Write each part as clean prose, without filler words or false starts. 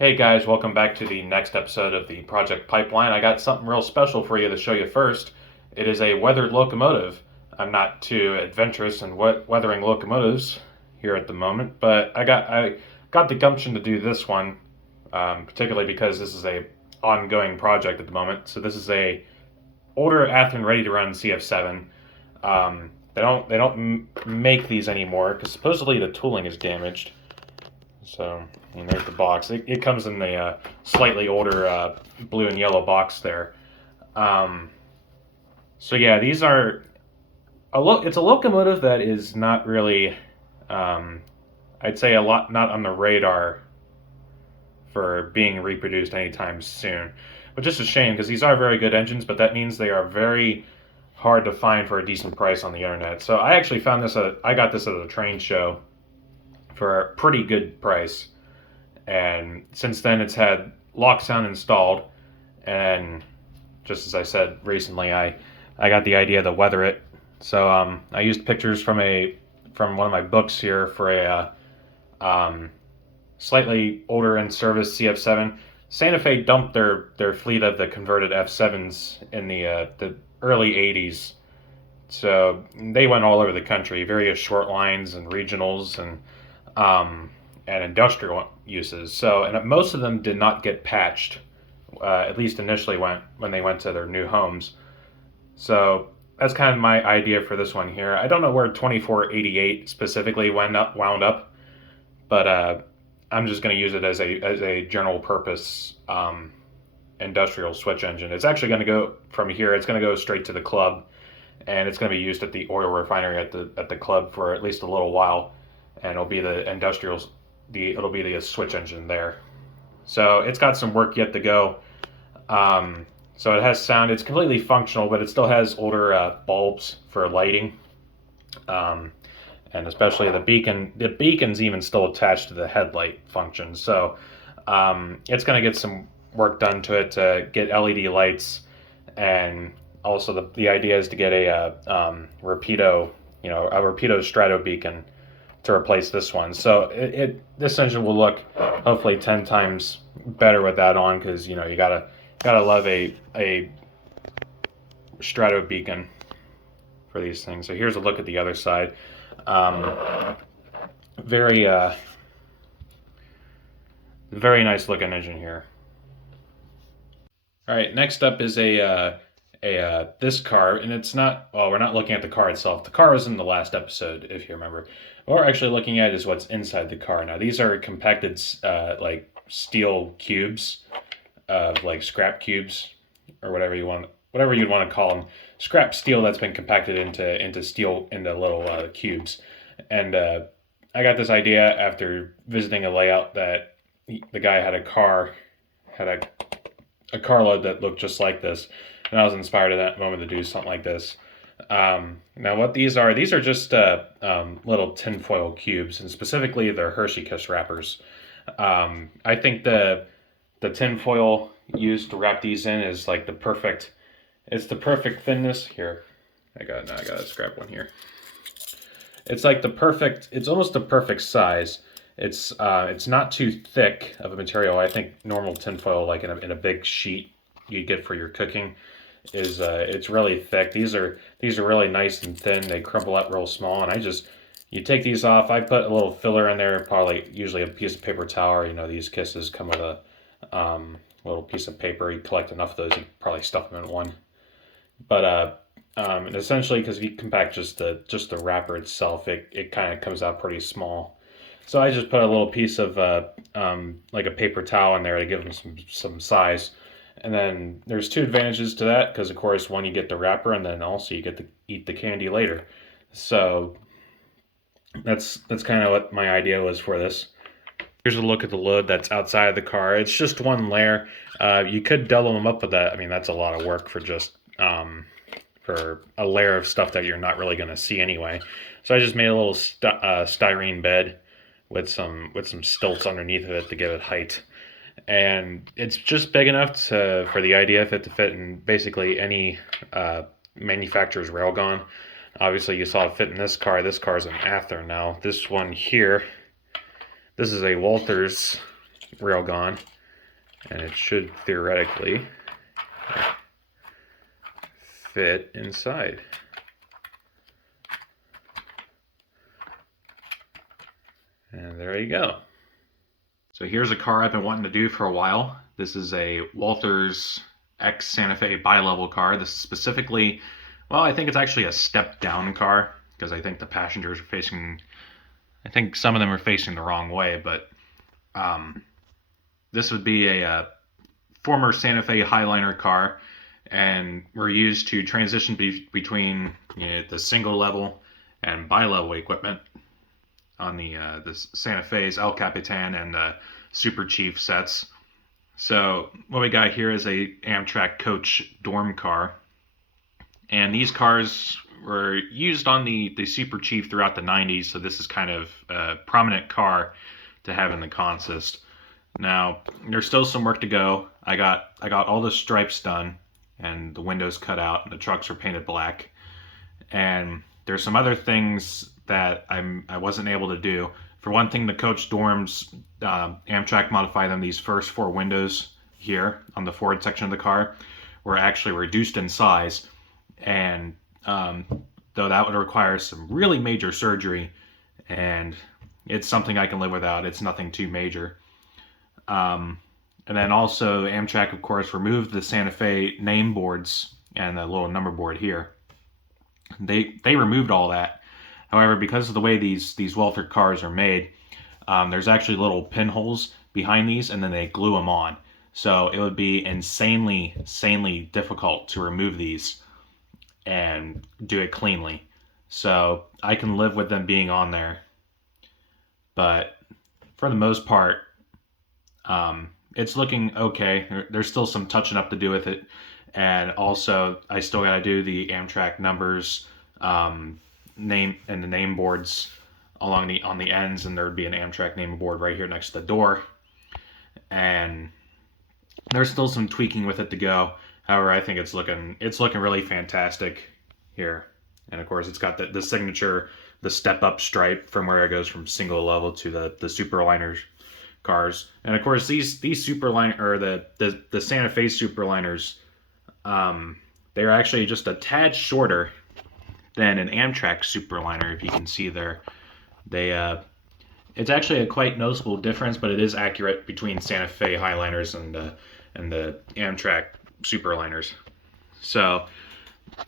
Hey guys, welcome back to the next episode of the Project Pipeline. I got something real special for you to show you first. It is a weathered locomotive. I'm not too adventurous in weathering locomotives here at the moment, but I got the gumption to do this one, particularly because this is a ongoing project at the moment. So this is a older Athearn ready to run CF7. They don't make these anymore because supposedly the tooling is damaged. So, and there's the box. It comes in the slightly older blue and yellow box there. Um, so yeah, these are it's a locomotive that is not really, um, I'd say a lot not on the radar for being reproduced anytime soon, which is a shame because these are very good engines, but that means they are very hard to find for a decent price on the internet. So I actually found this I got this at a train show for a pretty good price. And since then, it's had lock sound installed. And just as I said recently, I got the idea to weather it. So I used pictures from one of my books here for a slightly older in service CF7. Santa Fe dumped their fleet of the converted F7s in the early 80s. So they went all over the country, various short lines and regionals um, and industrial uses. So, and most of them did not get patched, at least initially when they went to their new homes. So that's kind of my idea for this one here. I don't know where 2488 specifically wound up, but I'm just going to use it as a general purpose industrial switch engine. It's actually going to go from here. It's going to go straight to the club, and it's going to be used at the oil refinery at the club for at least a little while, and it'll be the industrial it'll be the switch engine there. So it's got some work yet to go. So it has sound. It's completely functional, but it still has older bulbs for lighting, um, and especially the beacon. The beacon's even still attached to the headlight function. So it's going to get some work done to it to get LED lights, and also the idea is to get a Rapido, a Rapido Strato beacon to replace this one. So this engine will look hopefully 10 times better with that on, because you gotta love a Strato beacon for these things. So here's a look at the other side. Very very nice looking engine here. All right, next up is a this car, and it's not. Well, we're not looking at the car itself. The car was in the last episode, if you remember. What we're actually looking at is what's inside the car. Now, these are compacted like steel cubes, like scrap cubes, or whatever you'd want to call them. Scrap steel that's been compacted into steel into little cubes, and I got this idea after visiting a layout that the guy had a carload that looked just like this, and I was inspired at that moment to do something like this. Now, what these are just little tinfoil cubes, and specifically they're Hershey Kiss wrappers. I think the tinfoil used to wrap these in is like it's the perfect thinness. Here, I got a scrap one here. It's almost the perfect size. It's not too thick of a material. I think normal tinfoil, like in a big sheet you get for your cooking, is it's really thick. These are really nice and thin. They crumple up real small, and you take these off. I put a little filler in there, probably usually a piece of paper towel. Or, these kisses come with a little piece of paper. You collect enough of those, you probably stuff them in one. But and essentially, because if you compact just the wrapper itself, it kind of comes out pretty small. So I just put a little piece of like a paper towel in there to give them some size. And then there's two advantages to that, because of course one, you get the wrapper, and then also you get to eat the candy later. So that's kind of what my idea was for this. Here's a look at the load that's outside of the car. It's just one layer. You could double them up with that. I mean, that's a lot of work for just for a layer of stuff that you're not really going to see anyway. So I just made a little styrene bed with some stilts underneath of it to give it height, and it's just big enough for the idea of it to fit in basically any manufacturer's railgun. Obviously, you saw it fit in this car. This car is an Athearn now. This one here, this is a Walthers rail gone, and it should theoretically fit inside. And there you go. So here's a car I've been wanting to do for a while. This is a Walthers X Santa Fe bi-level car. This is specifically, well, I think it's actually a step-down car, because I think the passengers are facing, I think some of them are facing the wrong way, but this would be a former Santa Fe Highliner car, and were used to transition between the single level and bi-level equipment on the Santa Fe's El Capitan and Super Chief sets. So what we got here is a Amtrak coach dorm car, and these cars were used on the Super Chief throughout the 90s, so this is kind of a prominent car to have in the consist. Now, there's still some work to go. I got all the stripes done, and the windows cut out, and the trucks were painted black. And there's some other things that I wasn't able to do. For one thing, the coach dorms, Amtrak modified them. These first 4 windows here on the forward section of the car were actually reduced in size, and though that would require some really major surgery, and it's something I can live without. It's nothing too major. And then also Amtrak, of course, removed the Santa Fe name boards and the little number board here. They removed all that. However, because of the way these Walther cars are made, there's actually little pinholes behind these, and then they glue them on. So it would be insanely difficult to remove these and do it cleanly. So I can live with them being on there, but for the most part, it's looking okay. There's still some touching up to do with it, and also I still got to do the Amtrak numbers, name and the name boards on the ends, and there would be an Amtrak name board right here next to the door, and there's still some tweaking with it to go. However, I think it's looking really fantastic here, and of course it's got the signature, the step up stripe from where it goes from single level to the Superliners cars. And of course these Superliner, or the Santa Fe Superliners, they're actually just a tad shorter than an Amtrak Superliner. If you can see there, it's actually a quite noticeable difference, but it is accurate between Santa Fe Highliners and the Amtrak Superliners. So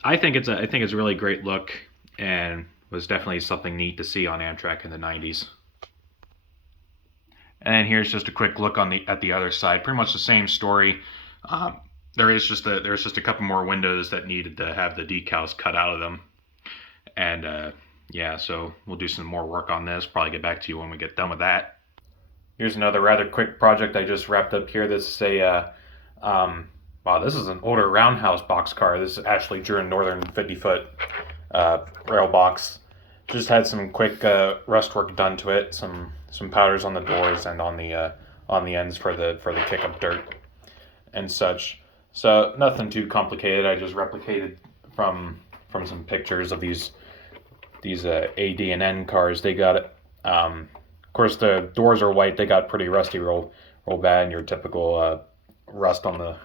I think it's a really great look, and was definitely something neat to see on Amtrak in the 90s. And here's just a quick look at the other side. Pretty much the same story. There's just a couple more windows that needed to have the decals cut out of them. And yeah, so we'll do some more work on this. Probably get back to you when we get done with that. Here's another rather quick project I just wrapped up here. This is a wow, this is an older roundhouse boxcar. This is Ashley Drew Northern 50-foot rail box. Just had some quick rust work done to it. Some powders on the doors and on the ends for the kick up dirt and such. So nothing too complicated. I just replicated from some pictures of these AD and N cars. They got it. Of course, the doors are white. They got pretty rusty, real bad, and your typical rust on the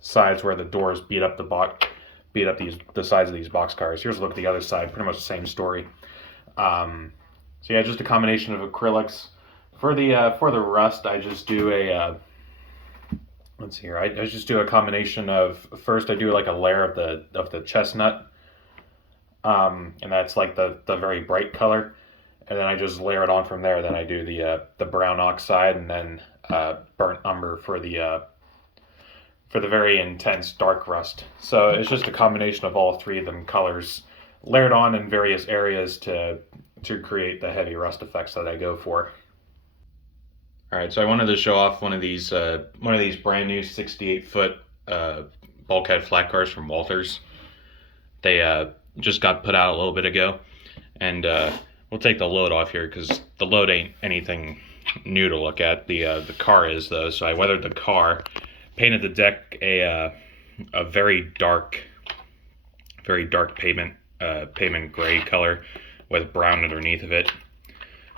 sides where the doors beat up the sides of these box cars. Here's a look at the other side. Pretty much the same story. So yeah, just a combination of acrylics. For the rust, I just do a let's see here. I just do a combination of, first I do like a layer of the chestnut, and that's like the very bright color, and then I just layer it on from there. Then I do the brown oxide, and then burnt umber for the very intense dark rust. So it's just a combination of all 3 of them colors layered on in various areas to create the heavy rust effects that I go for. All right, so I wanted to show off one of these brand new 68-foot bulkhead flat cars from Walthers. They just got put out a little bit ago, and we'll take the load off here because the load ain't anything new to look at. The car is though. So I weathered the car, painted the deck a very dark pavement gray color with brown underneath of it,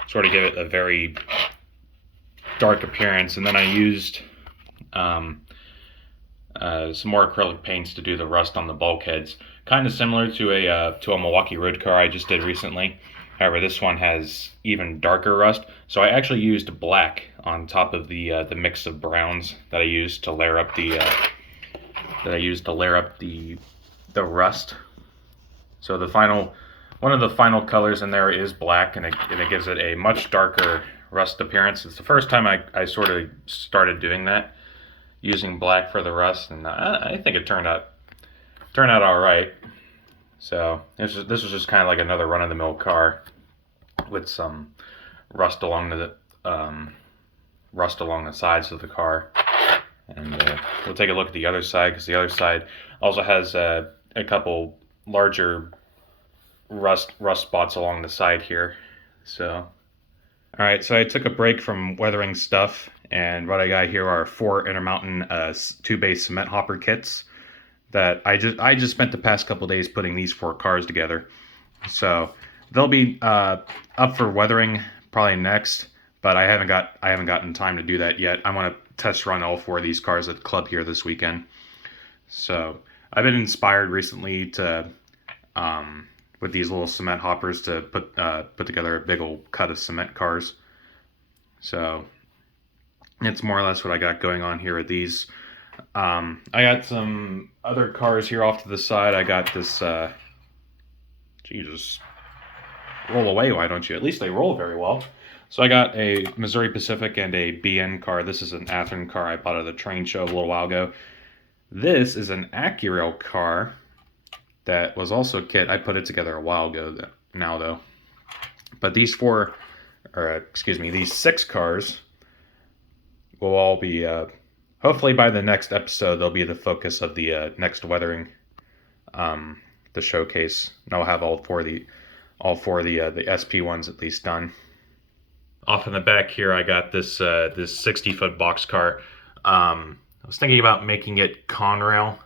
sort of give it a very dark appearance, and then I used some more acrylic paints to do the rust on the bulkheads. Kind of similar to a Milwaukee Road car I just did recently. However, this one has even darker rust. So I actually used black on top of the mix of browns that I used to layer up the rust. So one of the final colors in there is black, and it gives it a much darker rust appearance. It's the first time I sort of started doing that, using black for the rust, and I think it turned out all right. So this was just kind of like another run-of-the-mill car with some rust along the sides of the car. And we'll take a look at the other side, because the other side also has a couple larger rust spots along the side here. So, all right, so I took a break from weathering stuff, and what I got here are 4 Intermountain 2-bay cement hopper kits that I just spent the past couple days putting these 4 cars together. So they'll be up for weathering probably next, but I haven't gotten time to do that yet. I want to test run all 4 of these cars at the club here this weekend. So I've been inspired recently to with these little cement hoppers to put together a big old cut of cement cars. So it's more or less what I got going on here with these. I got some other cars here off to the side. I got this, Jesus, roll away, why don't you? At least they roll very well. So I got a Missouri Pacific and a BN car. This is an Athearn car I bought at a train show a little while ago. This is an AccuRail car that was also a kit. I put it together a while ago now, though. But these 6 cars will all be, hopefully by the next episode, they'll be the focus of the next weathering, the showcase. And I'll have all four of the SP ones at least done. Off in the back here, I got this 60-foot box car. I was thinking about making it Conrail.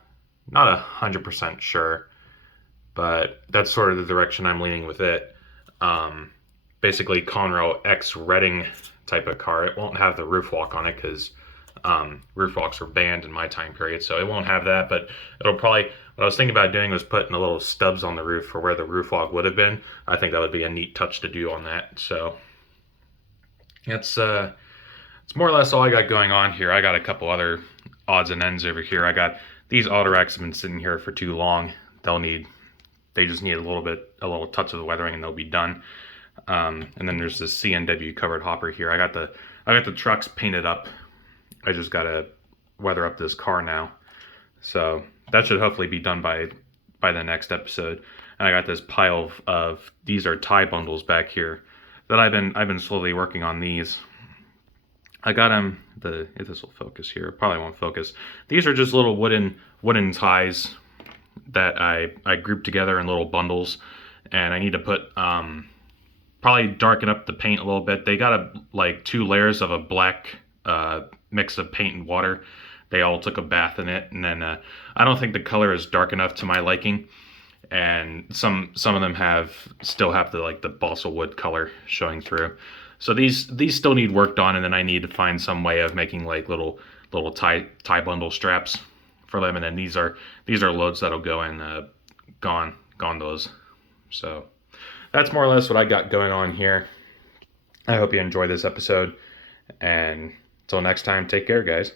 Not 100% sure, but that's sort of the direction I'm leaning with it. Basically, Conrail X Redding type of car. It won't have the roof walk on it because roof walks were banned in my time period, so it won't have that. But it'll probably. What I was thinking about doing was putting the little stubs on the roof for where the roof walk would have been. I think that would be a neat touch to do on that. So it's more or less all I got going on here. I got a couple other odds and ends over here. I got these auto racks have been sitting here for too long. They just need a little touch of the weathering, and they'll be done. And then there's this CNW covered hopper here. I got the trucks painted up. I just gotta weather up this car now. So that should hopefully be done by the next episode. And I got this pile of these are tie bundles back here that I've been slowly working on these. I got them. If this will focus here, it probably won't focus. These are just little wooden ties that I grouped together in little bundles, and I need to put probably darken up the paint a little bit. They got like 2 layers of a black mix of paint and water. They all took a bath in it, and then I don't think the color is dark enough to my liking, and some of them still have the balsa wood color showing through. So these still need worked on, and then I need to find some way of making like little tie bundle straps for them, and then these are loads that'll go in gondolas. So that's more or less what I got going on here. I hope you enjoyed this episode, and until next time, take care, guys.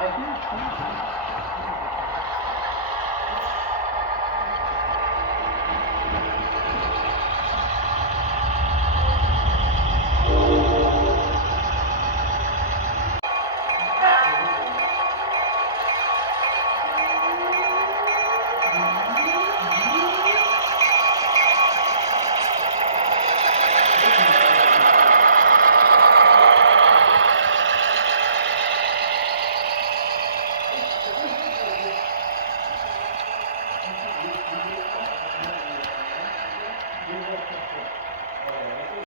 I do.